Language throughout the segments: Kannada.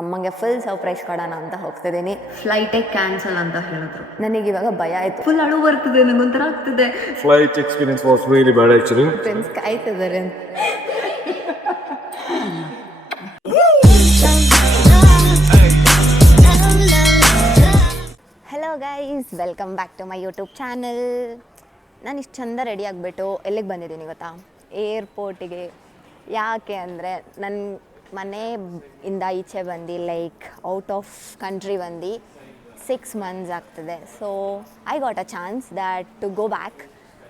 ಅಮ್ಮಂಗೆ ಫುಲ್ ಸರ್ಪ್ರೈಸ್ ಕೊಡೋಣ ಅಂತ ಹೋಗ್ತಿದ್ದೀನಿ. ಫ್ಲೈಟೇ ಕ್ಯಾನ್ಸಲ್ ಅಂತ ಹೇಳಿದ್ರು. ನನಗೆ ಇವಾಗ ಭಯ ಆಯ್ತು, ಫುಲ್ ಅಳು ಬರ್ತಿದೆ, ನನಗೊಂಥರ ಆಗ್ತಿದೆ. Flight experience was really bad actually. Friends ಕಾಯ್ತಿದ್ದಾರೆ. Hello guys, welcome back to my YouTube channel. ನಾನು ಇಷ್ಟು ಚಂದ ರೆಡಿ ಆಗಿಬಿಟ್ಟು ಎಲ್ಲಿಗೆ ಬಂದಿದ್ದೀನಿ ಗೊತ್ತಾ? ಏರ್ಪೋರ್ಟಿಗೆ. ಯಾಕೆ ಅಂದರೆ ನನ್ನ ಮನೆಯಿಂದ ಈಚೆ ಬಂದು ಲೈಕ್ ಔಟ್ ಆಫ್ ಕಂಟ್ರಿ ಬಂದು 6 months ಆಗ್ತದೆ. So I got a chance that to go back.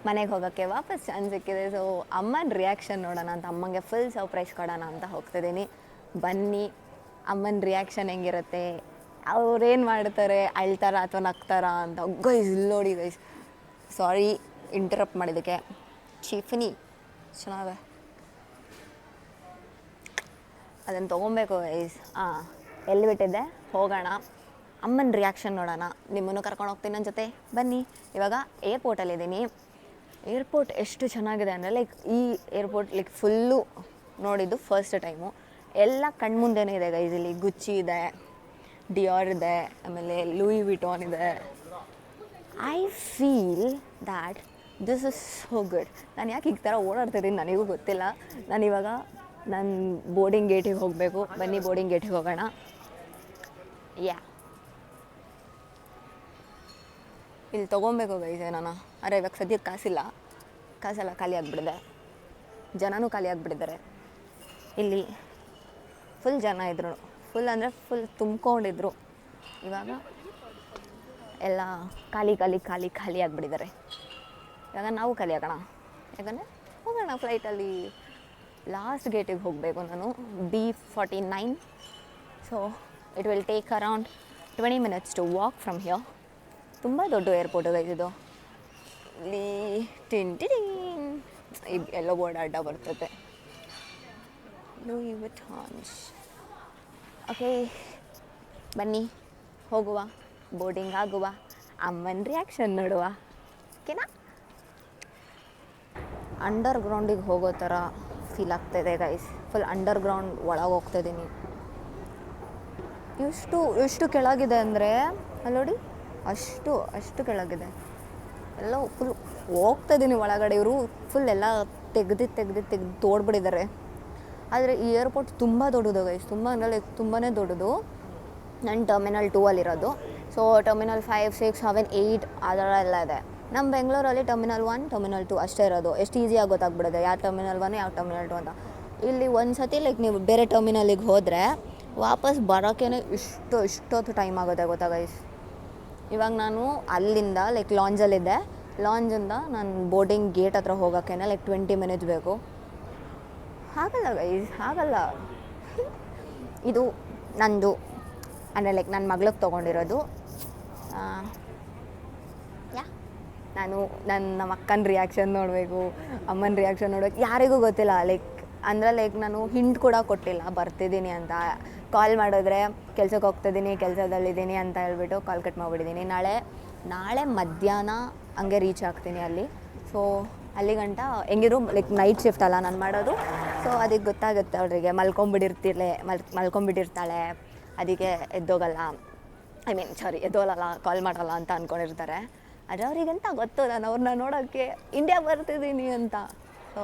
ಮನೆಗೆ ಹೋಗೋಕ್ಕೆ ವಾಪಸ್ ಚಾನ್ಸ್ ಸಿಕ್ಕಿದೆ. ಸೊ ಅಮ್ಮನ ರಿಯಾಕ್ಷನ್ ನೋಡೋಣ ಅಂತ, ಅಮ್ಮಂಗೆ ಫುಲ್ ಸರ್ಪ್ರೈಸ್ ಕೊಡೋಣ ಅಂತ ಹೋಗ್ತಿದ್ದೀನಿ. ಬನ್ನಿ, ಅಮ್ಮನ ರಿಯಾಕ್ಷನ್ ಹೆಂಗಿರುತ್ತೆ, ಅವ್ರೇನು ಮಾಡ್ತಾರೆ, ಅಳ್ತಾರ ಅಥವಾ ನಗ್ತಾರ ಅಂತ. ಗೈಸ್ ಇಲ್ಲಿ ನೋಡಿ ಗೈಸ್, ಸಾರಿ ಇಂಟರಪ್ಟ್ ಮಾಡಿದ್ದಕ್ಕೆ. ಚಿಫನಿ ಚೆನ್ನಾಗ ಅದನ್ನು ತೊಗೊಬೇಕು ಗೈಸ್. ಎಲ್ಲಿ ಬಿಟ್ಟಿದ್ದೆ, ಹೋಗೋಣ, ಅಮ್ಮನ ರಿಯಾಕ್ಷನ್ ನೋಡೋಣ. ನಿಮ್ಮನ್ನು ಕರ್ಕೊಂಡು ಹೋಗ್ತೀನಿ ನನ್ನ ಜೊತೆ, ಬನ್ನಿ. ಇವಾಗ ಏರ್ಪೋರ್ಟಲ್ಲಿದ್ದೀನಿ. ಏರ್ಪೋರ್ಟ್ ಎಷ್ಟು ಚೆನ್ನಾಗಿದೆ ಅಂದರೆ ಲೈಕ್ ಈ ಏರ್ಪೋರ್ಟ್ ಲೈಕ್ ಫುಲ್ಲು ನೋಡಿದ್ದು ಫಸ್ಟ್ ಟೈಮು. ಎಲ್ಲ ಕಣ್ಮುಂದೆನೇ ಇದೆ ಗೈಸ್. ಇಲ್ಲಿ ಗುಚ್ಚಿ ಇದೆ, ಡಿಯಾರ್ ಇದೆ, ಆಮೇಲೆ ಲೂಯಿ ವಿಟಾನ್ ಇದೆ. I feel that this is so good. ನಾನು ಯಾಕೆ ಈ ಥರ ಓಡಾಡ್ತಿದ್ದೀನಿ ನನಗೂ ಗೊತ್ತಿಲ್ಲ. ನಾನಿವಾಗ ನಾನು ಬೋರ್ಡಿಂಗ್ ಗೇಟಿಗೆ ಹೋಗಬೇಕು. ಬನ್ನಿ ಬೋರ್ಡಿಂಗ್ ಗೇಟಿಗೆ ಹೋಗೋಣ. ಯಾ ಇಲ್ಲಿ ತೊಗೊಬೇಕು ಗೈಸೆ ನಾನು. ಅರೆ ಇವಾಗ ಸದ್ಯಕ್ಕೆ ಕಾಸೆಲ್ಲ ಖಾಲಿ ಆಗಿಬಿಡಿದೆ, ಜನನೂ ಖಾಲಿ ಆಗಿಬಿಟ್ಟಿದ್ದಾರೆ. ಇಲ್ಲಿ ಫುಲ್ ಜನ ಇದ್ರು, ಫುಲ್ ಅಂದರೆ ಫುಲ್ ತುಂಬ್ಕೊಂಡಿದ್ರು. ಇವಾಗ ಎಲ್ಲ ಖಾಲಿ ಆಗಿಬಿಟ್ಟಿದ್ದಾರೆ. ಇವಾಗ ನಾವು ಖಾಲಿ ಆಗೋಣ, ಯಾಕಂದರೆ ಹೋಗೋಣ ಫ್ಲೈಟಲ್ಲಿ. ಲಾಸ್ಟ್ ಗೇಟಿಗೆ ಹೋಗಬೇಕು ನಾನು, B49. So it will take around 20 minutes to walk from here. ತುಂಬ ದೊಡ್ಡ ಏರ್ಪೋರ್ಟ್ ಇದು. ಇಲ್ಲಿ ಎಲ್ಲೋ ಬೋರ್ಡ್ ಅಡ್ಡ ಬರ್ತದೆ, ಲೂಯಿ ವಿಟಾನ್ಸ್. ಓಕೆ ಬನ್ನಿ ಹೋಗುವ, ಬೋರ್ಡಿಂಗ್ ಆಗುವ, ಅಮ್ಮನ ರಿಯಾಕ್ಷನ್ ನೋಡುವ. ಓಕೆನಾ? ಅಂಡರ್ ಗ್ರೌಂಡಿಗೆ ಹೋಗೋ ಥರ ಫೀಲ್ ಆಗ್ತಾಯಿದೆ ಗೈಸ್. ಫುಲ್ ಅಂಡರ್ ಗ್ರೌಂಡ್ ಒಳಗೆ ಹೋಗ್ತಾಯಿದ್ದೀನಿ. ಎಷ್ಟು ಕೆಳಗಿದೆ ಅಂದರೆ ಅಲ್ಲಿ ನೋಡಿ, ಅಷ್ಟು ಕೆಳಗಿದೆ. ಎಲ್ಲ ಫುಲ್ ಹೋಗ್ತಾಯಿದ್ದೀನಿ ಒಳಗಡೆ. ಇವರು ಫುಲ್ ಎಲ್ಲ ತೆಗೆದು ತೋಡ್ಬಿಟ್ಟಿದ್ದಾರೆ. ಆದರೆ ಈ ಏರ್ಪೋರ್ಟ್ ತುಂಬ ದೊಡ್ಡದು ಗೈಸ್, ತುಂಬ ಅಂದರೆ ಲೈಕ್ ತುಂಬಾ ದೊಡ್ಡದು. ನಾನು ಟರ್ಮಿನಲ್ 2 ಅಲ್ಲಿರೋದು. ಸೊ ಟರ್ಮಿನಲ್ 5, 6, 7, 8 ಆ ಥರ ಎಲ್ಲ ಇದೆ. ನಮ್ಮ ಬೆಂಗಳೂರಲ್ಲಿ ಟರ್ಮಿನಲ್ 1, ಟರ್ಮಿನಲ್ 2 ಅಷ್ಟೇ ಇರೋದು. ಎಷ್ಟು ಈಸಿಯಾಗಿ ಗೊತ್ತಾಗ್ಬಿಡುತ್ತೆ ಯಾವ ಟರ್ಮಿನಲ್ 1 ಯಾವ ಟರ್ಮಿನಲ್ 2 ಅಂತ. ಇಲ್ಲಿ ಒಂದು ಸತಿ ಲೈಕ್ ನೀವು ಬೇರೆ ಟರ್ಮಿನಲ್ಲಿಗೆ ಹೋದರೆ ವಾಪಸ್ ಬರೋಕ್ಕೇ ಇಷ್ಟೊತ್ತು ಟೈಮ್ ಆಗುತ್ತೆ ಗೊತ್ತಾ ಗೈಸ್. ಇವಾಗ ನಾನು ಅಲ್ಲಿಂದ ಲೈಕ್ ಲಾಂಜಲ್ಲಿದ್ದೆ, ಲಾಂಜಿಂದ ನಾನು ಬೋರ್ಡಿಂಗ್ ಗೇಟ್ ಹತ್ರ ಹೋಗೋಕ್ಕೇ ಲೈಕ್ 20 minutes ಬೇಕು. ಹಾಗಲ್ಲ ಗೈಸ್, ಹಾಗಲ್ಲ. ಇದು ನಂದು ಅಂದರೆ ಲೈಕ್ ನನ್ನ ಮಗಳಿಗೆ ತೊಗೊಂಡಿರೋದು. ನಮ್ಮ ಅಕ್ಕನ ರಿಯಾಕ್ಷನ್ ನೋಡಬೇಕು, ಅಮ್ಮನ ರಿಯಾಕ್ಷನ್ ನೋಡಬೇಕು. ಯಾರಿಗೂ ಗೊತ್ತಿಲ್ಲ ಲೈಕ್ ನಾನು ಹಿಂಟ್ ಕೂಡ ಕೊಟ್ಟಿಲ್ಲ ಬರ್ತಿದ್ದೀನಿ ಅಂತ. ಕಾಲ್ ಮಾಡಿದ್ರೆ ಕೆಲ್ಸಕ್ಕೆ ಹೋಗ್ತಿದ್ದೀನಿ, ಕೆಲಸದಲ್ಲಿದ್ದೀನಿ ಅಂತ ಹೇಳ್ಬಿಟ್ಟು ಕಾಲ್ ಕಟ್ ಮಾಡಿಬಿಟ್ಟಿದ್ದೀನಿ. ನಾಳೆ ಮಧ್ಯಾಹ್ನ ಹಂಗೆ ರೀಚ್ ಆಗ್ತೀನಿ ಅಲ್ಲಿ. ಸೊ ಅಲ್ಲಿ ಗಂಟ ಹೆಂಗಿದ್ರು ಲೈಕ್ ನೈಟ್ ಶಿಫ್ಟ್ ಅಲ್ಲ ನಾನು ಮಾಡೋದು. ಸೊ ಅದಕ್ಕೆ ಗೊತ್ತಾಗುತ್ತೆ ಅವರಿಗೆ, ಮಲ್ಕೊಂಬಿಟ್ಟಿರ್ತಾಳೆ, ಅದಕ್ಕೆ ಎದ್ದೋಗಲ್ಲ, ಎದ್ದೋಗಲ್ಲ, ಕಾಲ್ ಮಾಡಲ್ಲ ಅಂತ ಅಂದ್ಕೊಂಡಿರ್ತಾರೆ. ಆದರೆ ಅವರಿಗಂತ ಗೊತ್ತು ನಾನು ಅವ್ರನ್ನ ನೋಡೋಕ್ಕೆ ಇಂಡಿಯಾ ಬರ್ತಿದ್ದೀನಿ ಅಂತ. ಸೊ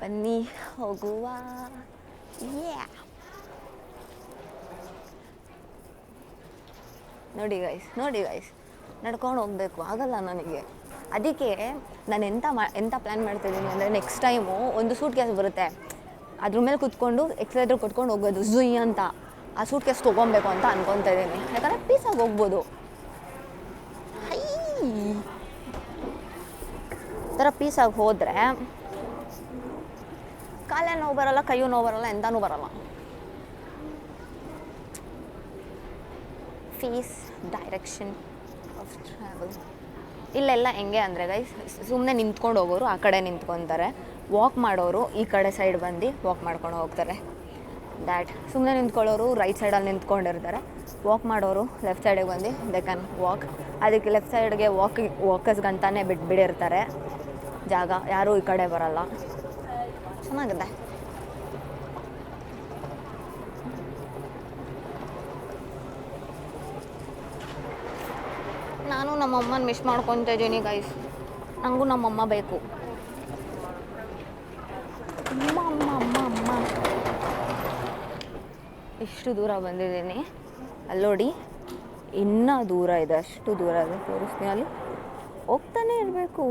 ಬನ್ನಿ ಹೋಗುವ. ನೋಡಿ ಗೈಸ್ ನಡ್ಕೊಂಡು ಹೋಗಬೇಕು, ಆಗಲ್ಲ ನನಗೆ. ಅದಕ್ಕೆ ನಾನು ಎಂಥ ಪ್ಲ್ಯಾನ್ ಮಾಡ್ತಿದ್ದೀನಿ ಅಂದರೆ ನೆಕ್ಸ್ಟ್ ಟೈಮು ಒಂದು ಸೂಟ್ ಕೇಸ್ ಬರುತ್ತೆ, ಅದ್ರ ಮೇಲೆ ಕುತ್ಕೊಂಡು ಎಕ್ಸಲೇಟರ್ ಕೊಟ್ಕೊಂಡು ಹೋಗೋದು ಝುಯ್ ಅಂತ. ಆ ಸೂಟ್ ಕೇಸ್ ತೊಗೊಬೇಕು ಅಂತ ಅನ್ಕೊತಾ ಇದ್ದೀನಿ, ಯಾಕಂದರೆ ಪೀಸಾಗಿ ಹೋಗ್ಬೋದು. ಥರ ಪೀಸಾಗಿ ಹೋದರೆ ಕಾಲೇ ನೋವು ಬರೋಲ್ಲ, ಕೈಯೂ ನೋವು ಬರೋಲ್ಲ, ಎಂಥನೂ ಬರೋಲ್ಲ. ಫೇಸ್ ಡೈರೆಕ್ಷನ್ ಆಫ್ ಟ್ರಾವೆಲ್ ಇಲ್ಲೆಲ್ಲ ಹೆಂಗೆ ಅಂದರೆ ಗೈಸ್, ಸುಮ್ಮನೆ ನಿಂತ್ಕೊಂಡು ಹೋಗೋರು ಆ ಕಡೆ ನಿಂತ್ಕೊತಾರೆ, ವಾಕ್ ಮಾಡೋರು ಈ ಕಡೆ ಸೈಡ್ ಬಂದು ವಾಕ್ ಮಾಡ್ಕೊಂಡು ಹೋಗ್ತಾರೆ. ಸುಮ್ಮನೆ ನಿಂತ್ಕೊಳ್ಳೋರು ರೈಟ್ ಸೈಡಲ್ಲಿ ನಿಂತ್ಕೊಂಡಿರ್ತಾರೆ, ವಾಕ್ ಮಾಡೋರು ಲೆಫ್ಟ್ ಸೈಡಿಗೆ ಬಂದು ದೇ ಕ್ಯಾನ್ ವಾಕ್. ಅದಕ್ಕೆ ಲೆಫ್ಟ್ ಸೈಡ್ಗೆ ವಾಕರ್ಸ್ಗಂತಾನೆ ಬಿಟ್ಟಿರ್ತಾರೆ ಜಾಗ, ಯಾರೂ ಈ ಕಡೆ ಬರೋಲ್ಲ. ಚೆನ್ನಾಗಿದೆ. ನಾನು ನಮ್ಮಮ್ಮನ ಮಿಸ್ ಮಾಡ್ಕೊತಾ ಇದ್ದೀನಿ ಗೈಸ್. ನನಗೂ ನಮ್ಮಮ್ಮ ಬೇಕು. ಅಮ್ಮ ಅಮ್ಮ ಅಮ್ಮ ಅಮ್ಮ. ಇಷ್ಟು ದೂರ ಬಂದಿದ್ದೀನಿ, ಅಲ್ಲಿ ನೋಡಿ ಇನ್ನೂ ದೂರ ಇದೆ, ಅಷ್ಟು ದೂರ ಇದೆ. ತೋರಿಸ್ತೀನಿ, ಅಲ್ಲಿ ಹೋಗ್ತಾನೆ ಇರಬೇಕು.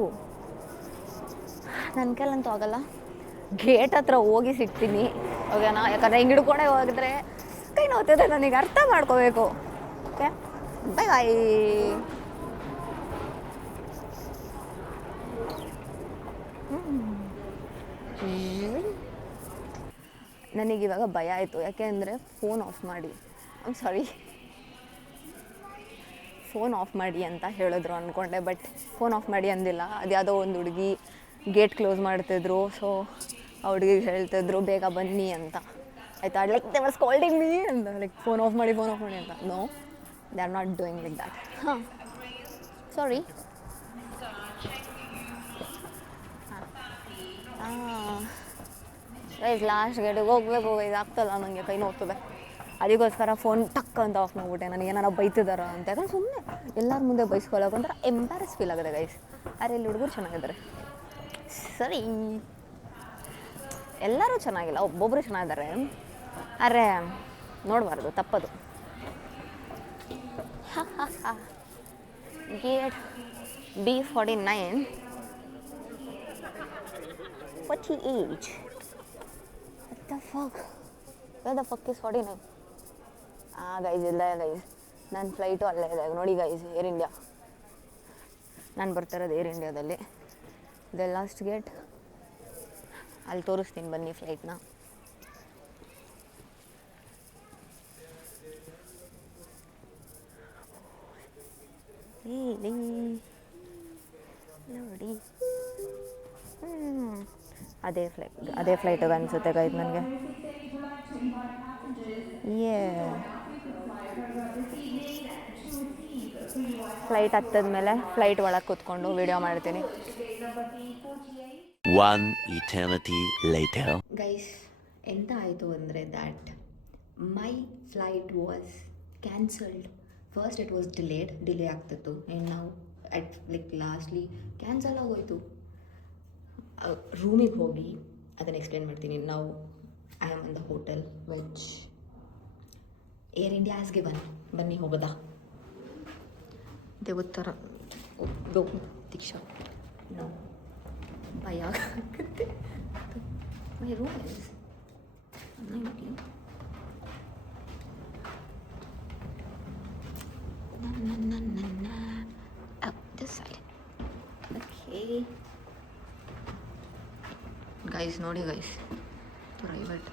ನನ್ನ ಕೈಲಂತೂ ಆಗಲ್ಲ. ಗೇಟ್ ಹತ್ರ ಹೋಗಿ ಸಿಗ್ತೀನಿ ಓಕೆನಾ, ಯಾಕಂದರೆ ಹಿಂಗೆ ಹಿಡ್ಕೊಂಡೆ ಹೋಗಿದ್ರೆ ಕೈ ನೋಗ್ತಿದೆ, ನನಗೆ ಅರ್ಥ ಮಾಡ್ಕೋಬೇಕು. Okay, bye bye. ನನಗಿವಾಗ ಭಯ ಆಯಿತು, ಯಾಕೆ ಅಂದರೆ ಫೋನ್ ಆಫ್ ಮಾಡಿ, ಫೋನ್ ಆಫ್ ಮಾಡಿ ಅಂತ ಹೇಳಿದ್ರು ಅಂದ್ಕೊಂಡೆ, ಬಟ್ ಫೋನ್ ಆಫ್ ಮಾಡಿ ಅಂದಿಲ್ಲ. ಅದು ಯಾವುದೋ ಒಂದು ಹುಡುಗಿ ಗೇಟ್ ಕ್ಲೋಸ್ ಮಾಡ್ತಿದ್ರು, ಸೊ ಆ ಹುಡುಗಿಗೆ ಹೇಳ್ತಿದ್ರು ಬೇಗ ಬನ್ನಿ ಅಂತ. ಆಯಿತಾ, like they was calling me ಅಂತ, ಲೈಕ್ ಫೋನ್ ಆಫ್ ಮಾಡಿ ಅಂತ. No, they are not doing like that. ಹಾಂ, ಸಾರಿ. ಗೈಸ್ ಲಾಸ್ಟ್ ಗೇಟಿಗೆ ಹೋಗ್ಬೇಕು. ಇದಾಗ್ತಲ್ಲ, ನನಗೆ ಕೈ ನೋಡ್ತದೆ. ಅದಕ್ಕೋಸ್ಕರ ಫೋನ್ ಟಕ್ ಅಂತ ಆಫ್ ಮಾಡಿಬಿಟ್ಟೆ. ನನಗೆ ಏನಾರ ಬೈತಿದಾರ ಅಂತ, ಯಾಕಂದ್ರೆ ಸುಮ್ಮನೆ ಎಲ್ಲರ ಮುಂದೆ ಬೈಸ್ಕೊಳ್ಳೋಕೆ ಒಂಥರ ಎಂಬ್ಯಾರೆಸ್ ಫೀಲ್ ಆಗಿದೆ ಗೈಸ್. ಅರೆ ಇಲ್ಲಿ ಹುಡುಗರು ಚೆನ್ನಾಗಿದ್ದಾರೆ, ಸರಿ ಎಲ್ಲರೂ ಚೆನ್ನಾಗಿಲ್ಲ, ಒಬ್ಬೊಬ್ಬರು ಚೆನ್ನಾಗಿದ್ದಾರೆ. ಅರೆ ನೋಡಬಾರ್ದು, ತಪ್ಪದು. Gate B49 48. What the fuck? Where the fuck is 49? Guys ಇಲ್ಲ ಗೈಸ್, ನನ್ನ ಫ್ಲೈಟು ಅಲ್ಲೇ ಇದೆ ನೋಡಿ ಗೈಸ್, ಏರ್ ಇಂಡಿಯಾ. ನಾನು ಬರ್ತಿರೋದು ಏರ್ ಇಂಡಿಯಾದಲ್ಲಿ. ದ ಲಾಸ್ಟ್ ಗೇಟ್ ಅಲ್ಲಿ ತೋರಿಸ್ತೀನಿ ಬನ್ನಿ ಫ್ಲೈಟ್ನ. ನೋಡಿ ಅದೇ ಫ್ಲೈಟಿಗೆ ಅನಿಸುತ್ತೆ ಗೈಸ್ ನನಗೆ. ಫ್ಲೈಟ್ ಹತ್ತದ ಮೇಲೆ ಫ್ಲೈಟ್ ಒಳಗೆ ಕೂತ್ಕೊಂಡು ವಿಡಿಯೋ ಮಾಡ್ತೀನಿ. One eternity later. ಗೈಸ್ ಎಂತ ಆಯಿತು ಅಂದರೆ that my flight was cancelled. First it was delay ಆಗ್ತಿತ್ತು, ಆ್ಯಂಡ್ ನಾವು ಲೈಕ್ ಲಾಸ್ಟ್ಲಿ ಕ್ಯಾನ್ಸಲ್ ಆಗೋಯ್ತು. ರೂಮಿಗೆ ಹೋಗಿ ಅದನ್ನು ಎಕ್ಸ್ಪ್ಲೇನ್ ಮಾಡ್ತೀನಿ. ನಾವು I am in the hotel which air India has given. ಬನ್ನಿ ಹೋಗೋದಾ? ದೇವತ್ತರ ದೀಕ್ಷಾ ನೋ ಭಯ ಆಗುತ್ತೆ. ಮೈ room is up this side. Okay. Guys, ನೋಡಿ guys, ಪ್ರೈವೇಟ್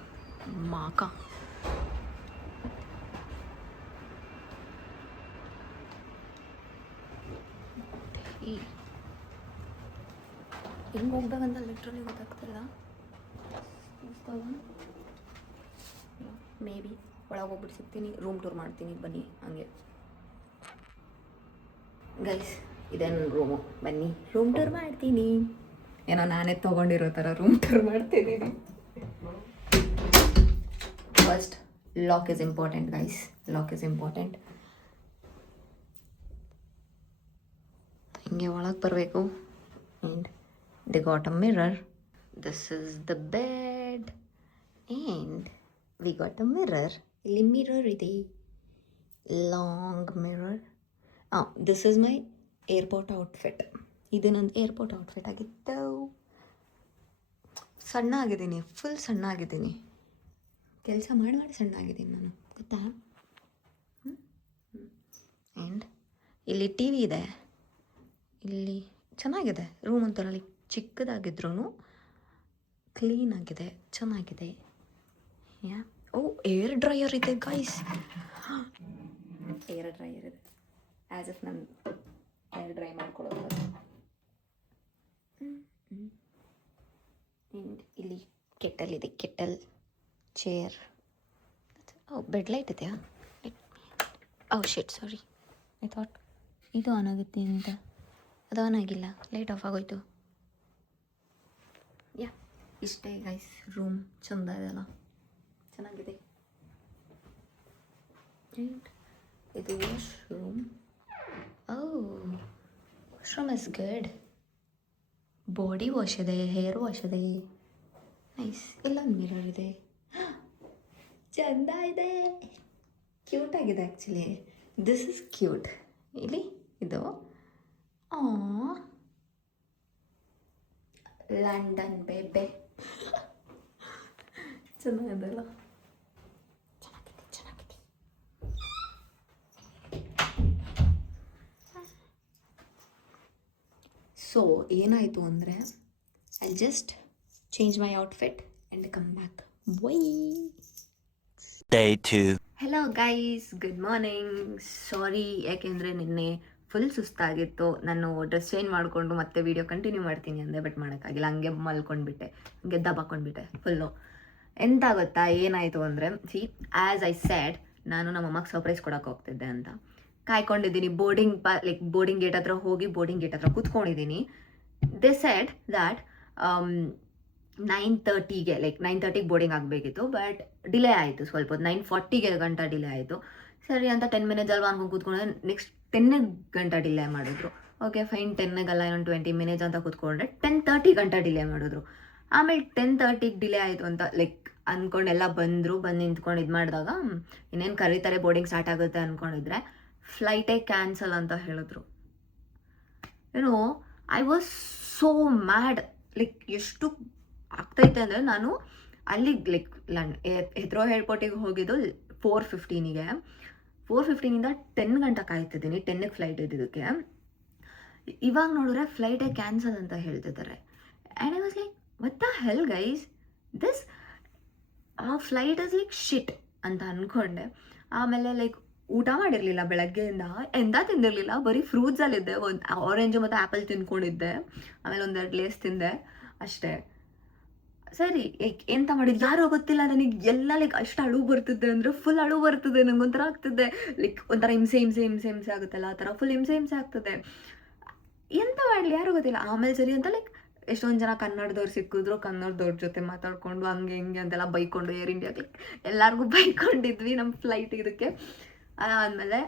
ಮಾಕ. ಹೆಂಗೆ ಹೋಗ್ಬೇಕಂತ ಲಿಟ್ರಲಿ ಗೊತ್ತಾಗ್ತಿಲ್ಲ. ಮೇ ಬಿ ಒಳಗೆ ಹೋಗ್ಬಿಟ್ಟು ಸಿಗ್ತೀನಿ, ರೂಮ್ ಟೂರ್ ಮಾಡ್ತೀನಿ, ಬನ್ನಿ ಹಂಗೆ. ಗೈಸ್ ಇದೇ ನನ್ನ ರೂಮು, ಬನ್ನಿ ರೂಮ್ ಟೂರ್ ಮಾಡ್ತೀನಿ. ಏನೋ ನಾನೇ ತೊಗೊಂಡಿರೋ ಥರ ರೂಮ್ ಟೂರ್ ಮಾಡ್ತಿದ್ದೀನಿ. First lock is important guys, lock is important. ಹಿಂಗೆ ಒಳಗೆ ಬರಬೇಕು. And they got a mirror. This is the bed and we got a mirror. ಇಲ್ಲಿ ಮಿರರ್ ಇದೆ, long mirror. This is my airport outfit. ಇದು ನನ್ನ ಏರ್ಪೋರ್ಟ್ ಔಟ್ಫಿಟ್ ಆಗಿತ್ತು. ಸಣ್ಣ ಆಗಿದ್ದೀನಿ, ಫುಲ್ ಸಣ್ಣ ಆಗಿದ್ದೀನಿ. ಕೆಲಸ ಮಾಡಿ ಸಣ್ಣ ಆಗಿದ್ದೀನಿ ನಾನು, ಗೊತ್ತಾ? ಆ್ಯಂಡ್ ಇಲ್ಲಿ ಟಿ ವಿ ಇದೆ. ಇಲ್ಲಿ ಚೆನ್ನಾಗಿದೆ ರೂಮ್, ಒಂಥರ ಚಿಕ್ಕದಾಗಿದ್ರೂ ಕ್ಲೀನಾಗಿದೆ, ಚೆನ್ನಾಗಿದೆ. ಏರ್ ಡ್ರೈಯರ್ ಇದೆ ಗೈಸ್, ಏರ್ ಡ್ರೈಯರ್ ಇದೆ. ಆ್ಯಸ್ ಇಫ್ ನಾನು ಏರ್ ಡ್ರೈ ಮಾಡ್ಕೊಳ್ಳೋದು. ಆ್ಯಂಡ್ ಇಲ್ಲಿ ಕೆಟಲ್ ಇದೆ, ಕೆಟಲ್, ಚೇರ್. ಬೆಡ್ ಲೈಟ್ ಇದೆಯಾ? ಶಿಟ್, ಸಾರಿ, ಐ ಥಾಟ್ ಇದು ಆನ್ ಆಗುತ್ತೆ ಅಂತ. ಅದು ಆನ್ ಆಗಿಲ್ಲ, ಲೈಟ್ ಆಫ್ ಆಗೋಯ್ತು. ಇಷ್ಟೇ ಗೈಸ್, ರೂಮ್ ಚೆಂದ ಇದೆಯಲ್ಲ, ಚೆನ್ನಾಗಿದೆ. ಆ್ಯಂಡ್ ಇದು wash room. Washroom is good. Body wash ಇದೆ, ಹೇರ್ ವಾಶ್ ಇದೆ. ನೈಸ್. ಇಲ್ಲೊಂದು ಮಿರರ್ ಇದೆ. ಚಂದ ಇದೆ, ಕ್ಯೂಟ್ ಆಗಿದೆ ಆ್ಯಕ್ಚುಲಿ. This is cute. ಇಲ್ಲಿ ಇದು ಲಂಡನ್ ಬೇಬೆ. ಚೆನ್ನಾಗಿದೆಲ್ಲ, ಚೆನ್ನಾಗಿದೆ. ಸೊ ಏನಾಯಿತು ಅಂದರೆ, I just change my outfit and come back. ವೈ Day 2. Hello guys, good morning. Sorry, ಯಾಕೆಂದರೆ ನಿನ್ನೆ ಫುಲ್ ಸುಸ್ತಾಗಿತ್ತು. ನಾನು ಡ್ರೆಸ್ ಚೇಂಜ್ ಮಾಡಿಕೊಂಡು ಮತ್ತೆ ವೀಡಿಯೋ ಕಂಟಿನ್ಯೂ ಮಾಡ್ತೀನಿ ಅಂದೆ, ಬಟ್ ಮಾಡೋಕ್ಕಾಗಿಲ್ಲ. ಹಂಗೆ ಮಲ್ಕೊಂಡ್ಬಿಟ್ಟೆ, ಹಂಗೆ ದಬ್ಬಾಕೊಂಡ್ಬಿಟ್ಟೆ ಫುಲ್ಲು. ಎಂತ ಗೊತ್ತಾ ಏನಾಯಿತು ಅಂದರೆ, ಆ್ಯಸ್ ಐ ಸ್ಯಾಡ್, ನಾನು ನಮ್ಮ ಅಮ್ಮಗೆ ಸರ್ಪ್ರೈಸ್ ಕೊಡೋಕೆ ಹೋಗ್ತಿದ್ದೆ ಅಂತ ಕಾಯ್ಕೊಂಡಿದ್ದೀನಿ. ಬೋರ್ಡಿಂಗ್ ಗೇಟ್ ಹತ್ರ ಹೋಗಿ ಬೋರ್ಡಿಂಗ್ ಗೇಟ್ ಹತ್ರ ಕೂತ್ಕೊಂಡಿದ್ದೀನಿ. ದೇ ಸ್ಯಾಡ್ ದ್ಯಾಟ್ 9:30ಗೆ 9:30ಗೆ ಬೋರ್ಡಿಂಗ್ ಆಗಬೇಕಿತ್ತು, ಬಟ್ ಡಿಲೇ ಆಯಿತು ಸ್ವಲ್ಪ ಹೊತ್ತು. 9:40ಗೆ ಗಂಟ ಡಿಲೇ ಆಯಿತು. ಸರಿ ಅಂತ 10 ಮಿನಿಟ್ಸ್ ಅಲ್ವಾ ಅನ್ಕೊಂಡು ಕೂತ್ಕೊಂಡ್ರೆ ನೆಕ್ಸ್ಟ್ 10 ಗಂಟ ಡಿಲೇ ಮಾಡಿದ್ರು. ಓಕೆ ಫೈನ್, 10ಗಲ್ಲ ಇನ್ನೊಂದು 20 ಮಿನಿಟ್ಸ್ ಅಂತ ಕೂತ್ಕೊಂಡ್ರೆ 10:30 ಗಂಟ ಡಿಲೇ ಮಾಡಿದ್ರು. ಆಮೇಲೆ 10:30ಗೆ ಡಿಲೇ ಆಯಿತು ಅಂತ ಅಂದ್ಕೊಂಡೆಲ್ಲ ಬಂದು ನಿಂತ್ಕೊಂಡು ಇದು ಮಾಡಿದಾಗ ಇನ್ನೇನು ಕರೀತಾರೆ, ಬೋರ್ಡಿಂಗ್ ಸ್ಟಾರ್ಟ್ ಆಗುತ್ತೆ ಅಂದ್ಕೊಂಡಿದ್ರೆ ಫ್ಲೈಟೇ ಕ್ಯಾನ್ಸಲ್ ಅಂತ ಹೇಳಿದ್ರು. ಏನೋ ಐ ವಾಸ್ ಸೋ ಮ್ಯಾಡ್. ಎಷ್ಟು ಆಗ್ತೈತೆ ಅಂದರೆ, ನಾನು ಅಲ್ಲಿಗೆ ಹೆತ್ರೋ ಏರ್ಪೋರ್ಟಿಗೆ ಹೋಗಿದ್ದು 4:15ಗೆ. 4:15ಇಂದ 10 ಗಂಟೆ ಕಾಯ್ತಿದ್ದೀನಿ. 10ಗೆ ಫ್ಲೈಟ್ ಇದ್ದಿದ್ದಕ್ಕೆ. ಇವಾಗ ನೋಡಿದ್ರೆ ಫ್ಲೈಟೇ ಕ್ಯಾನ್ಸಲ್ ಅಂತ ಹೇಳ್ತಿದ್ದಾರೆ. And I was like, what the hell guys, this flight is shit ಅಂತ ಅಂದ್ಕೊಂಡೆ. ಆಮೇಲೆ ಊಟ ಮಾಡಿರಲಿಲ್ಲ ಬೆಳಗ್ಗೆಯಿಂದ, ಎಂತ ತಿಂದಿರಲಿಲ್ಲ, ಬರೀ ಫ್ರೂಟ್ಸಲ್ಲಿದ್ದೆ. ಒಂದು ಆರೆಂಜು ಮತ್ತು ಆ್ಯಪಲ್ ತಿನ್ಕೊಂಡಿದ್ದೆ. ಆಮೇಲೆ ಒಂದೆರಡು ಲೇಸ್ ತಿಂದೆ ಅಷ್ಟೇ. ಸರಿ, ಎಂತ ಮಾಡಿದ್ದು ಯಾರೋ ಗೊತ್ತಿಲ್ಲ ನನಗೆ. ಎಲ್ಲ ಅಷ್ಟು ಅಳು ಬರ್ತಿದ್ದೆ ಅಂದರೆ ಫುಲ್ ಅಳು ಬರ್ತಿದ್ದೆ. ನಂಗೊಂಥರ ಆಗ್ತಿದ್ದೆ, ಒಂಥರ ಹಿಂಸೆ ಆಗುತ್ತಲ್ಲ, ಆ ಥರ ಫುಲ್ ಹಿಂಸೆ ಆಗ್ತದೆ. ಎಂತ ಮಾಡಲಿ ಯಾರೋ ಗೊತ್ತಿಲ್ಲ. ಆಮೇಲೆ ಸರಿ ಅಂತ ಎಷ್ಟೊಂದು ಜನ ಕನ್ನಡದವ್ರು ಸಿಕ್ಕಿದ್ರು. ಕನ್ನಡದವ್ರ ಜೊತೆ ಮಾತಾಡ್ಕೊಂಡು ಹಂಗೆ ಹಿಂಗೆ ಅಂತೆಲ್ಲ ಬೈಕೊಂಡು, ಏರ್ ಇಂಡಿಯಾಗೆ ಎಲ್ಲರಿಗೂ ಬೈಕೊಂಡಿದ್ವಿ ನಮ್ಮ ಫ್ಲೈಟ್ ಇದಕ್ಕೆ. ಆದಮೇಲೆ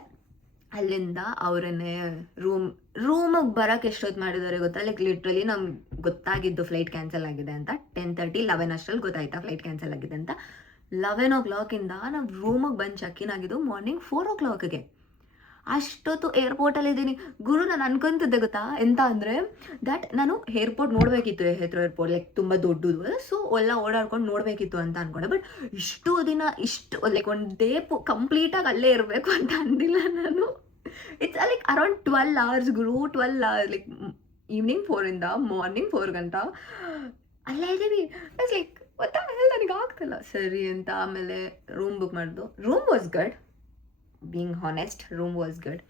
ಅಲ್ಲಿಂದ ಅವರನ್ನೇ ರೂಮಿಗೆ ಬರೋಕ್ಕೆ ಎಷ್ಟೊತ್ತು ಮಾಡಿದ್ದಾರೆ ಗೊತ್ತಾ? ಲಿಟ್ರಲಿ ನಮ್ಗೆ ಗೊತ್ತಾಗಿದ್ದು ಫ್ಲೈಟ್ ಕ್ಯಾನ್ಸಲ್ ಆಗಿದೆ ಅಂತ 10:30, 11 ಅಷ್ಟರಲ್ಲಿ ಗೊತ್ತಾಯ್ತಾ ಫ್ಲೈಟ್ ಕ್ಯಾನ್ಸಲ್ ಆಗಿದೆ ಅಂತ. 11 o'clock ನಾವು ರೂಮಿಗೆ ಬಂದು ಚೆಕ್-ಇನ್ ಆಗಿದ್ದು ಮಾರ್ನಿಂಗ್ 4 o'clockಗೆ. ಅಷ್ಟೊತ್ತು ಏರ್ಪೋರ್ಟಲ್ಲಿದ್ದೀನಿ ಗುರು. ನಾನು ಅನ್ಕೊಂತಿದ್ದೆ ಗೊತ್ತಾ ಎಂತ ಅಂದರೆ, ದ್ಯಾಟ್ ನಾನು ಏರ್ಪೋರ್ಟ್ ನೋಡಬೇಕಿತ್ತು, ಹೆತ್ರೋ ಏರ್ಪೋರ್ಟ್ ತುಂಬ ದೊಡ್ಡದು. ಸೊ ಎಲ್ಲ ಓಡಾಡ್ಕೊಂಡು ನೋಡಬೇಕಿತ್ತು ಅಂತ ಅಂದ್ಕೊಂಡೆ. ಬಟ್ ಇಷ್ಟು ದಿನ ಒಂದು ಡೇ ಕಂಪ್ಲೀಟಾಗಿ ಅಲ್ಲೇ ಇರಬೇಕು ಅಂತ ಅಂದಿಲ್ಲ ನಾನು. ಇಟ್ಸ್ ಅರೌಂಡ್ 12 hours ಗುರು. 12 hours ಈವ್ನಿಂಗ್ 4ಇಂದ ಮಾರ್ನಿಂಗ್ 4 ಗಂಟ ಅಲ್ಲೇ ಇದ್ದೀವಿ. ಗೊತ್ತಾ ನನಗೆ ಆಗ್ತಿಲ್ಲ ಸರಿ ಅಂತ. ಆಮೇಲೆ ರೂಮ್ ಬುಕ್ ಮಾಡಿದ್ದು. Room was good, being honest, room was good.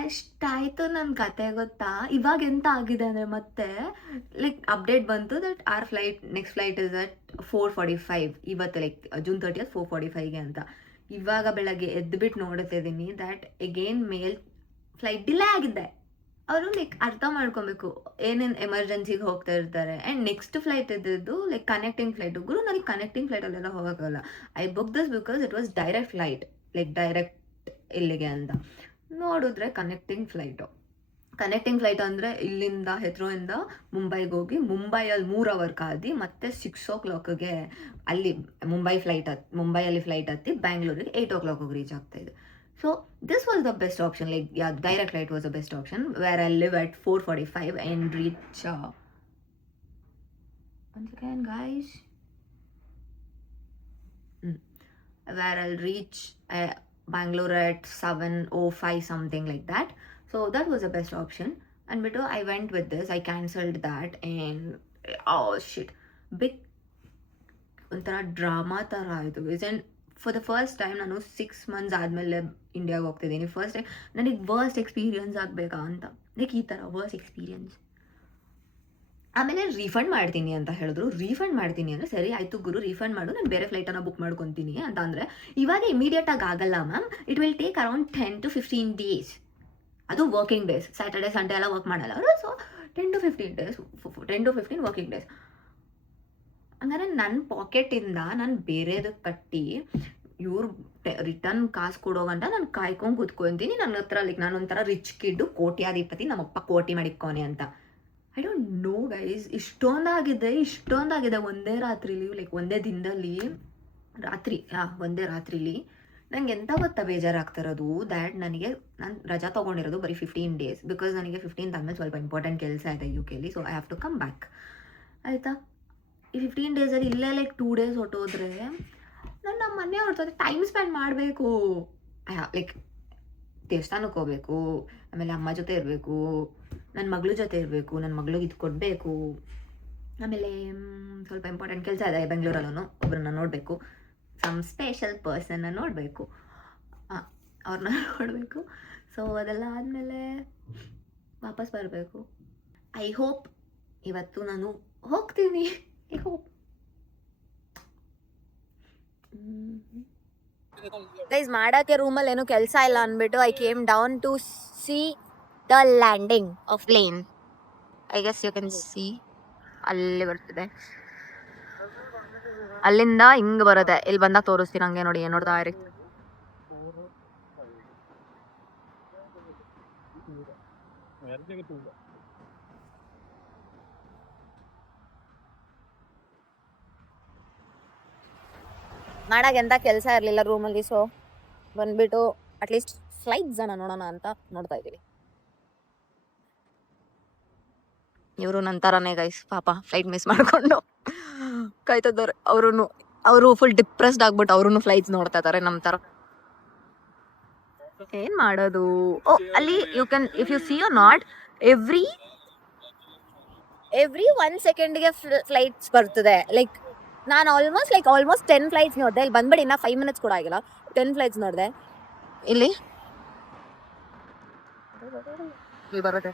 ಅಷ್ಟಾಯಿತು ನನ್ನ ಕತೆ ಗೊತ್ತಾ. ಇವಾಗ ಎಂತ ಆಗಿದೆ ಅಂದರೆ, ಮತ್ತೆ ಅಪ್ಡೇಟ್ ಬಂತು that are next flight is at 4:45 ಇವತ್ತು, June 30th 4:45ಗೆ ಅಂತ. ಇವಾಗ ಬೆಳಗ್ಗೆ ಎದ್ದುಬಿಟ್ಟು ನೋಡ್ತಿದ್ದೀನಿ that again mail flight delay ಆಗಿದೆ. ಅವರು ಅರ್ಥ ಮಾಡ್ಕೊಬೇಕು ಏನೇನು ಎಮರ್ಜೆನ್ಸಿಗೆ ಹೋಗ್ತಾ ಇರ್ತಾರೆ. ಆ್ಯಂಡ್ ನೆಕ್ಸ್ಟ್ ಫ್ಲೈಟ್ ಇದ್ದಿದ್ದು ಕನೆಕ್ಟಿಂಗ್ ಫ್ಲೈಟು. ಗುರು ನನಗೆ ಕನೆಕ್ಟಿಂಗ್ ಫ್ಲೈಟಲ್ಲೆಲ್ಲ ಹೋಗೋಕ್ಕಲ್ಲ. I book this because it was direct flight, direct ಇಲ್ಲಿಗೆ ಅಂತ. ನೋಡಿದ್ರೆ ಕನೆಕ್ಟಿಂಗ್ ಫ್ಲೈಟ್ ಅಂದರೆ ಇಲ್ಲಿಂದ ಹೆತ್ರೋಯಿಂದ ಮುಂಬೈಗೆ ಹೋಗಿ ಮುಂಬೈಯಲ್ಲಿ 3 hour ಕಾದಿ ಮತ್ತೆ 6 o'clockಗೆ ಅಲ್ಲಿ ಮುಂಬೈಯಲ್ಲಿ ಫ್ಲೈಟ್ ಹತ್ತಿ ಬ್ಯಾಂಗ್ಳೂರಿಗೆ 8 o'clock ರೀಚ್ ಆಗ್ತಾಯಿದೆ. So this was the best option. Direct flight was the best option, where I live at 4:45 and reach once again guys where I'll reach Bangalore at 7:05 something like that. So that was the best option. And before I went with this, I cancelled that and oh shit, big ಒಂಥರ ಡ್ರಾಮಾ ಥರ ಆಯಿತು. And for the first time ನಾನು 6 months ಆದಮೇಲೆ ಇಂಡಿಯಾಗೆ ಹೋಗ್ತಿದ್ದೀನಿ. ಫಸ್ಟ್ ಟೈಮ್ ನನಗೆ ವರ್ಸ್ಟ್ ಎಕ್ಸ್ಪೀರಿಯನ್ಸ್ ಆಗಬೇಕಾ ಅಂತ, ಈ ಥರ ವರ್ಸ್ಟ್ ಎಕ್ಸ್ಪೀರಿಯನ್ಸ್. ಆಮೇಲೆ ರೀಫಂಡ್ ಮಾಡ್ತೀನಿ ಅಂತ ಹೇಳಿದ್ರು. ರೀಫಂಡ್ ಮಾಡ್ತೀನಿ ಅಂದರೆ ಸರಿ ಆಯಿತು ಗುರು, ರೀಫಂಡ್ ಮಾಡು, ನಾನು ಬೇರೆ ಫ್ಲೈಟನ್ನು ಬುಕ್ ಮಾಡ್ಕೊತೀನಿ ಅಂತ ಅಂದರೆ, ಇವಾಗ ಇಮಿಡಿಯೇಟಾಗಿ ಆಗಲ್ಲ ma'am, it will take around 10 to 15 days. ಅದು ವರ್ಕಿಂಗ್ ಡೇಸ್, ಸ್ಯಾಟರ್ಡೆ ಸಂಡೇ ಎಲ್ಲ ವರ್ಕ್ ಮಾಡಲ್ಲ ಅವರು. So 10 to 15 working days. ಹಂಗಾರೆ ನನ್ನ ಪಾಕೆಟಿಂದ ನಾನು ಬೇರೆದಕ್ಕೆ ಕಟ್ಟಿ ಇವ್ರು ರಿಟರ್ನ್ ಕಾಸು ಕೊಡೋ ಗಂಟ ನಾನು ಕಾಯ್ಕೊಂಡು ಕೂತ್ಕೊತೀನಿ. ನನ್ನ ಹತ್ರ ಲೈಕ್ ನಾನೊಂಥರ ರಿಚ್ ಕಿಡ್ಡು, ಕೋಟ್ಯಾಧಿಪತಿ, ನಮ್ಮಪ್ಪ ಕೋಟಿ ಮಾಡಿಕ್ಕೋನೆ ಅಂತ. ಐ ಡೋಂಟ್ ನೋ ಗೈಸ್, ಇಷ್ಟೊಂದಾಗಿದೆ ಒಂದೇ ರಾತ್ರಿಲಿ, ಲೈಕ್ ಒಂದೇ ದಿನದಲ್ಲಿ ಒಂದೇ ರಾತ್ರಿಲಿ. ನಂಗೆ ಎಂತ ಗೊತ್ತಾ ಬೇಜಾರಾಗ್ತಿರೋದು, ದ್ಯಾಟ್ ನಾನು ರಜಾ ತೊಗೊಂಡಿರೋದು ಬರೀ 15 days, ಬಿಕಾಸ್ ನನಗೆ 15th ಆದಮೇಲೆ ಸ್ವಲ್ಪ ಇಂಪಾರ್ಟೆಂಟ್ ಕೆಲಸ ಇದೆ UK-ಲಿ, so I have to come back. ಆಯಿತಾ, ಈ 15 days-ಅಲ್ಲಿ ಇಲ್ಲೇ ಲೈಕ್ 2 days ಹೊಟ್ಟೋದ್ರೆ ನಾನು ನಮ್ಮ ಮನೆಯವ್ರ ಜೊತೆ ಟೈಮ್ ಸ್ಪೆಂಡ್ ಮಾಡಬೇಕು. ಲೈಕ್ ದೇವಸ್ಥಾನಕ್ಕೆ ಹೋಗ್ಬೇಕು, ಆಮೇಲೆ ಅಮ್ಮ ಜೊತೆ ಇರಬೇಕು, ನನ್ನ ಮಗಳ ಜೊತೆ ಇರಬೇಕು, ನನ್ನ ಮಗಳಿಗೆ ಇದು ಕೊಡಬೇಕು, ಆಮೇಲೆ ಸ್ವಲ್ಪ ಇಂಪಾರ್ಟೆಂಟ್ ಕೆಲಸ ಇದೆ ಬೆಂಗಳೂರಲ್ಲೂ, ಒಬ್ಬರನ್ನ ನೋಡಬೇಕು, ಸಮ್ ಸ್ಪೆಷಲ್ ಪರ್ಸನ್ನ ನೋಡಬೇಕು, ಅವ್ರನ್ನ ನೋಡಬೇಕು. ಸೊ ಅದೆಲ್ಲ ಆದಮೇಲೆ ವಾಪಸ್ ಬರಬೇಕು. ಐ ಹೋಪ್ ಇವತ್ತು ನಾನು ಹೋಗ್ತೀನಿ. I hope. ಗೈಸ್, ಮಾಡೋಕ್ಕೆ ರೂಮಲ್ಲಿ ಏನೂ ಕೆಲಸ ಇಲ್ಲ ಅಂದ್ಬಿಟ್ಟು I came down to see the landing of plane. I guess you can see, ಅಲ್ಲಿ ಬರ್ತಿದೆ, ಅಲ್ಲಿಂದ ಹಿಂಗೆ ಬರುತ್ತೆ. ಇಲ್ಲಿ ಬಂದಾಗ ತೋರಿಸ್ತೀನಿ, ಹಂಗೆ ನೋಡಿ, ಏನು ನೋಡ್ತಾ ಇರಿ. ಮಾಡಕ್ಕೆ ಎಂಥ ಕೆಲಸ ಇರಲಿಲ್ಲ ರೂಮಲ್ಲಿ, ಸೊ ಬಂದ್ಬಿಟ್ಟು ಅಟ್ಲೀಸ್ಟ್ ಫ್ಲೈಟ್ಸ್ ನೋಡೋಣ ಅಂತ ನೋಡ್ತಾ ಇದ್ದೀವಿ. ಇವರು ನನ್ನ ಥರನೇ ಗೈಸ್, ಪಾಪ ಫ್ಲೈಟ್ ಮಿಸ್ ಮಾಡಿಕೊಂಡು ಕಾಯ್ತಿದ್ದಾರೆ. ಅವರು ಫುಲ್ ಡಿಪ್ರೆಸ್ಡ್ ಆಗ್ಬಿಟ್ಟು ಅವ್ರೂ ಫ್ಲೈಟ್ಸ್ ನೋಡ್ತಾ ಇದ್ದಾರೆ ನಮ್ಮ ಥರ. ಏನು ಮಾಡೋದು? ಓ, ಅಲ್ಲಿ you can, if you see you not, every 1 ಸೆಕೆಂಡ್ಗೆ ಫ್ಲೈಟ್ಸ್ ಬರ್ತದೆ. ಲೈಕ್ ನಾನು ಆಲ್ಮೋಸ್ಟ್ 10 ಫ್ಲೈಟ್ಸ್ ನೋಡಿದೆ. ಇಲ್ಲಿ ಬಂದ್ಬಿಡಿ, ಇನ್ನೂ 5 minutes ಕೂಡ ಆಗಿಲ್ಲ, 10 ಫ್ಲೈಟ್ಸ್ ನೋಡಿದೆ. ಇಲ್ಲಿ ಬರುತ್ತೆ.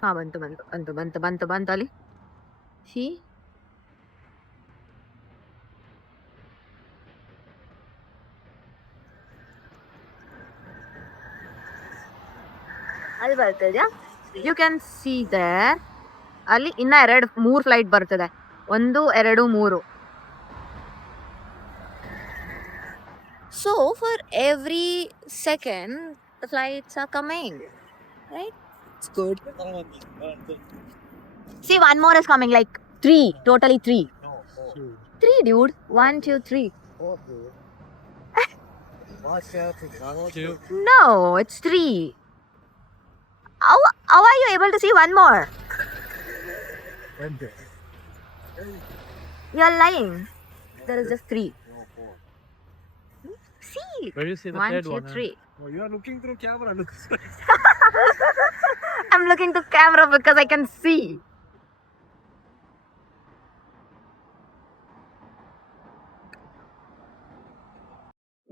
ಹಾಂ, ಬಂತು ಅಲ್ಲಿ. ಸಿ, ಅಲ್ಲಿ ಬರ್ತದೆ. You can see there. ಅಲ್ಲಿ ಇನ್ನ 3 ಫ್ಲೈಟ್ ಬರ್ತದೆ. 1, 2, 3. So for every second the flights are coming, right? It's good. See, one more is coming, like 3, totally 3. 3, dude. 1, 2, 3. No, it's 3. How are you able to see one more? You're lying. There is just 3. See. Where you see the 1, third 2, one? 3. Oh, you are looking through camera. Look. I'm looking to camera because I can see.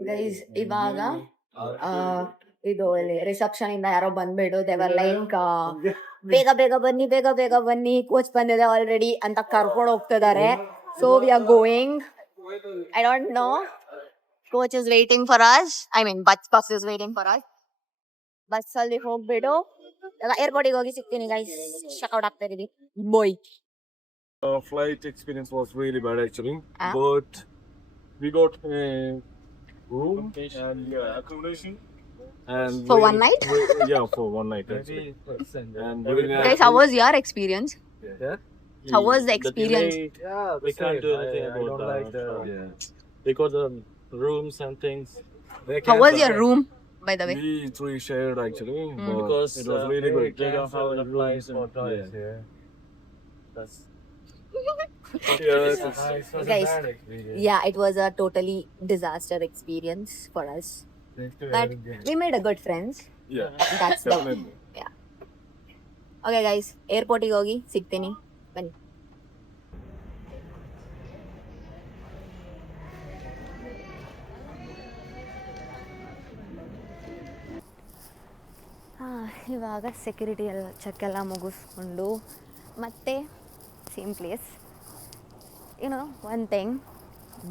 Guys, ಇವಾಗ ಇದು ಇಲ್ಲಿ ರಿಸೆಪ್ಷನ್ ಇಂದ ಯಾರೋ ಬಂದ್ಬಿಟ್ಟು ದೇವರ್ ಲೈಕ್ ಬೇಗ ಬನ್ನಿ, ಕೋಚ್ ಬಂದಿದೆ ಆಲ್ರೆಡಿ ಅಂತ ಕರ್ಕೊಂಡು ಹೋಗ್ತಿದ್ದಾರೆ. So we are going. I don't know, coach is waiting for us. I mean bus is waiting for us. ಬಸ್ಸಲ್ಲಿ ಹೋಗ್ಬಿಟ್ಟು ಏರ್ಪೋರ್ಟಿಗೆ ಹೋಗಿ ಸಿಗ್ತೀನಿ ಗೈಸ್. ಚೆಕ್ಔಟ್ ಆಗ್ತಾ ಇದೀವಿ. ಬಾಯ್. Flight experience was really bad actually, Ah. but we got a room and accommodation. And For one night? Yeah, for one night actually. And during Guys, how was your experience? Yeah. How was the experience? Yeah, We can't do anything I about don't that. like the. Yeah. Because the rooms and things. How was your room, by the way? We 3 shared actually, but Because it was really good. they don't have the flights for toys Yeah. here. That's Yeah, it was Guys, yeah, it was a totally disaster experience for us. But we made a good friends. Yeah, That's the definitely. Okay guys, ಏರ್ಪೋರ್ಟಿಗೆ ಹೋಗಿ ಸಿಗ್ತೀನಿ, ಬನ್ನಿ. ಇವಾಗ ಸೆಕ್ಯೂರಿಟಿ ಎಲ್ಲ ಚೆಕ್ ಎಲ್ಲ ಮುಗಿಸ್ಕೊಂಡು ಮತ್ತೆ same place. One thing,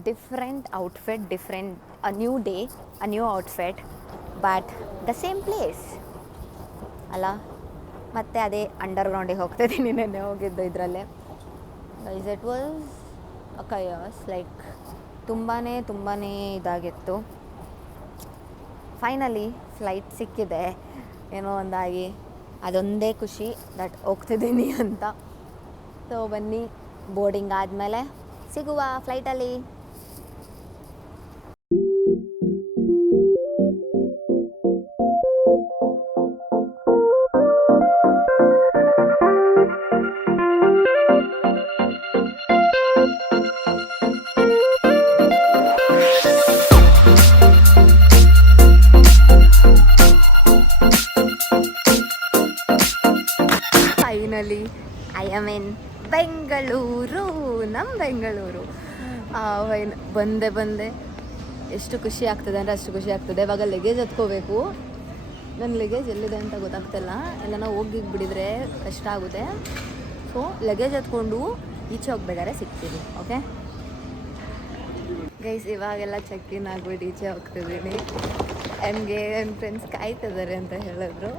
different outfit, a new day, a new outfit, but the same place ಅಲ್ಲ. ಮತ್ತು ಅದೇ ಅಂಡರ್ಗ್ರೌಂಡಿಗೆ ಹೋಗ್ತಾಯಿದ್ದೀನಿ, ನೆನ್ನೆ ಹೋಗಿದ್ದು ಇದರಲ್ಲೇ. Guys it was a chaos, like ತುಂಬಾ ಇದಾಗಿತ್ತು. ಫೈನಲಿ ಫ್ಲೈಟ್ ಸಿಕ್ಕಿದೆ, ಏನೋ ಒಂದಾಗಿ ಅದೊಂದೇ ಖುಷಿ ದಟ್ ಹೋಗ್ತಿದ್ದೀನಿ ಅಂತ. ಸೊ ಬನ್ನಿ, ಬೋರ್ಡಿಂಗ್ ಆದಮೇಲೆ ಸಿಗುವ ಫ್ಲೈಟಲ್ಲಿ. Finally I am in Bengaluru, ನಮ್ಮ ಬೆಂಗಳೂರು. ಬಂದೆ ಎಷ್ಟು ಖುಷಿ ಆಗ್ತದೆ ಅಂದರೆ ಅಷ್ಟು ಖುಷಿ ಆಗ್ತದೆ. ಇವಾಗ ಲಗೇಜ್ ಎತ್ಕೋಬೇಕು. ನನ್ನ ಲಗೇಜ್ ಎಲ್ಲಿದೆ ಅಂತ ಗೊತ್ತಾಗ್ತಿಲ್ಲ, ಎಲ್ಲನ ಹೋಗಿಬಿಡಿದ್ರೆ ಕಷ್ಟ ಆಗುತ್ತೆ. ಸೊ ಲಗೇಜ್ ಎತ್ಕೊಂಡು ಈಚೆ ಹೋಗ್ಬೇಕಾದ್ರೆ ಸಿಗ್ತೀವಿ. ಓಕೆ ಗೈಸ್, ಇವಾಗೆಲ್ಲ ಚೆಕ್ ಇನ್ ಆಗ್ಬಿಟ್ಟು ಈಚೆ ಹೋಗ್ತಿದ್ದೀನಿ. ನನಗೆ ನನ್ನ ಫ್ರೆಂಡ್ಸ್ ಕಾಯ್ತಿದ್ದಾರೆ ಅಂತ ಹೇಳಿದ್ರು.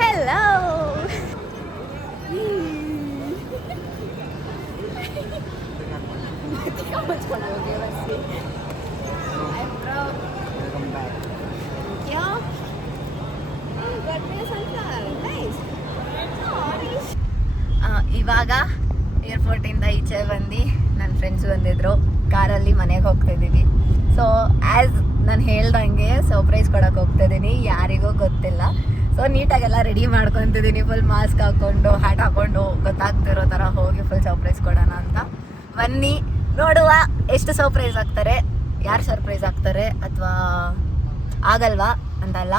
Hello. How much fun will give us? I'm proud. Welcome back. Thank you. Oh, got me a sunflower. Nice. ಇವಾಗ ಏರ್ಪೋರ್ಟಿಂದ ಈಚೆ ಬಂದು ನನ್ನ ಫ್ರೆಂಡ್ಸ್ ಬಂದಿದ್ರು, ಕಾರಲ್ಲಿ ಮನೆಗೆ ಹೋಗ್ತಾಯಿದ್ದೀವಿ. ಸೊ ಆ್ಯಸ್ ನಾನು ಹೇಳ್ದಂಗೆ ಸರ್ಪ್ರೈಸ್ ಕೊಡೋಕೆ ಹೋಗ್ತಾಯಿದ್ದೀನಿ, ಯಾರಿಗೂ ಗೊತ್ತಿಲ್ಲ. ಸೊ ನೀಟಾಗೆಲ್ಲ ರೆಡಿ ಮಾಡ್ಕೊತಿದ್ದೀನಿ, ಫುಲ್ ಮಾಸ್ಕ್ ಹಾಕ್ಕೊಂಡು ಹ್ಯಾಟ್ ಹಾಕ್ಕೊಂಡು ಗೊತ್ತಾಗ್ತಿರೋ ಥರ ಹೋಗಿ ಫುಲ್ ಸರ್ಪ್ರೈಸ್ ಕೊಡೋಣ ಅಂತ. ಬನ್ನಿ ನೋಡುವ ಎಷ್ಟು ಸರ್ಪ್ರೈಸ್ ಆಗ್ತಾರೆ, ಯಾರು ಸರ್ಪ್ರೈಸ್ ಆಗ್ತಾರೆ ಅಥವಾ ಆಗಲ್ವಾ ಅಂತಲ್ಲ.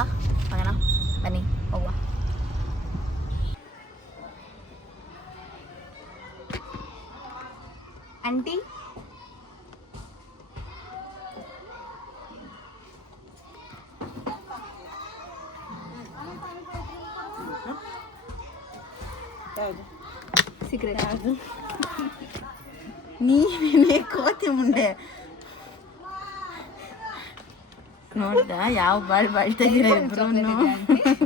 ಹೋಗೋಣ ಬನ್ನಿ, ಹೋಗುವ. ಆಂಟಿ ಸೀಕ್ರೆಟ್ ಅದು ನೀನೇ ಕೋತಿ ಮುಂಡೆ ನೋಡ್ದ ಯಾವ ಬಾಳ್ ತೆಗಿರ ಇಬ್ರು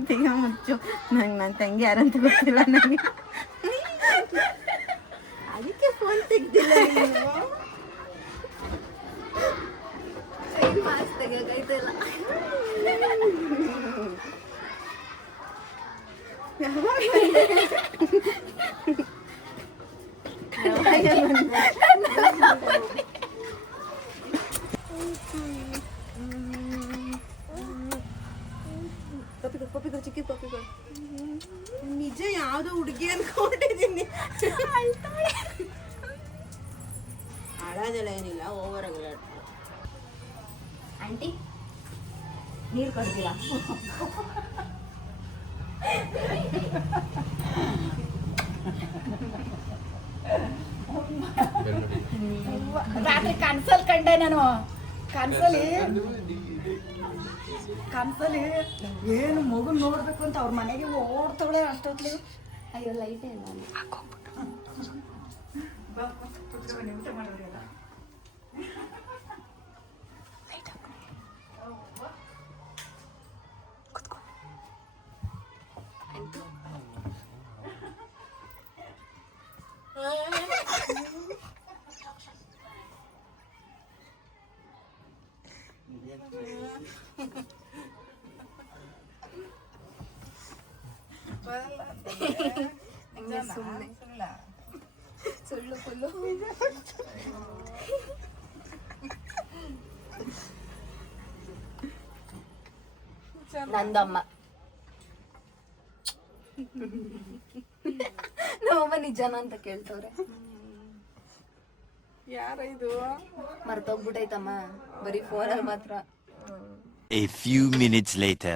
ತೆಗ ಮುಚ್ಚು. ನಂಗೆ ನನ್ನ ತಂಗಿ ಯಾರಂತ ಗೊತ್ತಿಲ್ಲ ನನಗೆ, ಅದಕ್ಕೆ ಫೋನ್ ತೆಗ್ದಿಲ್ಲ. ಮಾಸ್ಕ್ ತೆಗಿಯೋಕಾಯ್ತಿಲ್ಲ. ನಿಜ ಯಾವ್ದೋ ಹುಡುಗಿ ಅನ್ಕೊಂಡಿದ್ದೀನಿ. ಅಳೋದೆಲ್ಲ ಏನಿಲ್ಲ, ಓವರ್ ಆಗಿಲ್ಲ. ಆಂಟಿ ನೀರು ಕೊಡ್ತೀರಾ? ರಾತ್ರಿ ಕನ್ಸಲ್ ಕಂಡೆ ನಾನು, ಕನ್ಸಲ್ಲಿ ಏನು ಮಗು ನೋಡ್ಬೇಕು ಅಂತ ಅವ್ರ ಮನೆಗೆ ಓಡ್ತಾಳೆ. ಅಷ್ಟೊತ್ಲಿ ಅಯ್ಯೋ ಲೈಟೇ ಇಲ್ಲ ಅಲ್ಲಿ. ಸುಳ್ಳು ಫುಲ್ಲು. ನಂದಮ್ಮ ನಮ್ಮಮ್ಮ ನಿಜಾನ ಅಂತ ಕೇಳ್ತವ್ರೆ. ಯಾರ ಇದು ಮರ್ತೋಗ್ಬಿಟ್ಟೈತಮ್ಮ, ಬರೀ ಫೋನಲ್ಲಿ ಮಾತ್ರ. A few minutes later.